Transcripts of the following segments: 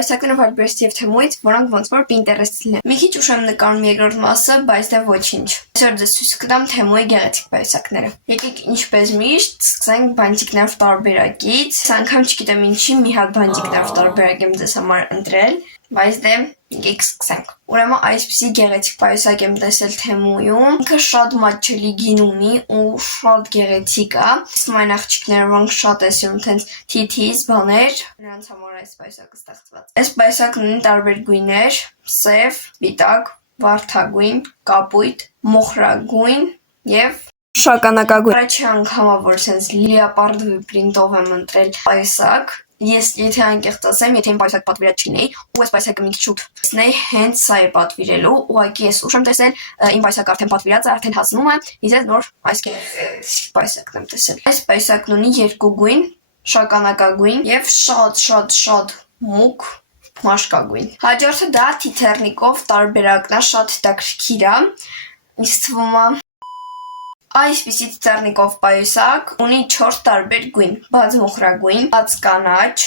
պայուսակները Վալբերեսից եւ Թեմոյից, որոնք ոնց որ Pinterest-ին են։ Մի քիչ ուշ եմ նկարում երկրորդ մասը, բայց դե ոչինչ։ Այսօր դες ցույց կտամ Թեմոյի գեղեցիկ պայուսակները։ Եկեք ինչպես միշտ սկսենք բանջիկներով տարբերակից։ Անգամ չգիտեմ ինչի մի հատ բանջիկներով տարբերակ եմ դες համար ընտրել, բայց դե եկեք սկսենք։ Ուրեմն այսպիսի գեղեցիկ պայուսակ եմ տեսել Թեմոյում։ Ինքը շատ մատչելի գին ունի ու շատ գեղեցիկ է։ Իսկ այն աղջիկները, որոնք շատ է սիրում տենց թիթիզ բաներ, նրանց համար այս պայուսակը ստեղծված։ Այս պայուսակն ունի տարբեր գույներ՝ սև, սպիտակ, վարդագույն, կապույտ, մոխրագույն եւ շագանակագույն։ Առաջի անգամը որ sense լեոպարդովի պրինտով եմ ընտրել պայուսակ։ Ես եթե անկեղծ ասեմ, եթե իմ պայուսակ պատվիրած չլինեի, ու այս պայուսակը մի քիչ շուտ տեսնեի, հենց սա է պատվիրելու, ուղղակի ես ուշ եմ տեսել, իմ պայուսակը արդեն պատվիրած է, արդեն հասնում է, իսկ նոր այս պայուսակն եմ տեսել։ Այս պայուսակն ունի երկու գույն, շագանակագույն եւ շատ մուգ մաշկագույն։ Հաջորդը դա Titernikov տարբերակն է, շատ հետաքրքիր է։ Ինձ թվում է այսպիսի Titernikov պայուսակ ունի 4 տարբեր գույն՝ բաց մոխրագույն, բաց կանաչ,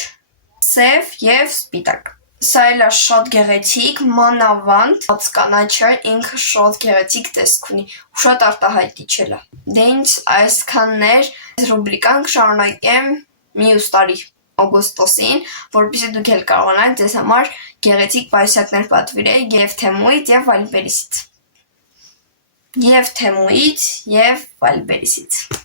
սև եւ սպիտակ։ Սա էլ է շատ գեղեցիկ, մանավանդ բաց կանաչը ինքը շատ գեղեցիկ տեսք ունի ու շատ արտահայտիչ է։ Դե ինձ այսքաններ ռուբրիկան կշարունակեմ մյուս տարի օգոստոսին, որպեսզի դուք էլ կարողանաք ձեզ համար գեղեցիկ պայուսակներ պատվիրել եւ Թեմոյից եւ Վալբերեսից։ Եվ Թեմոյից եւ Վալբերեսից։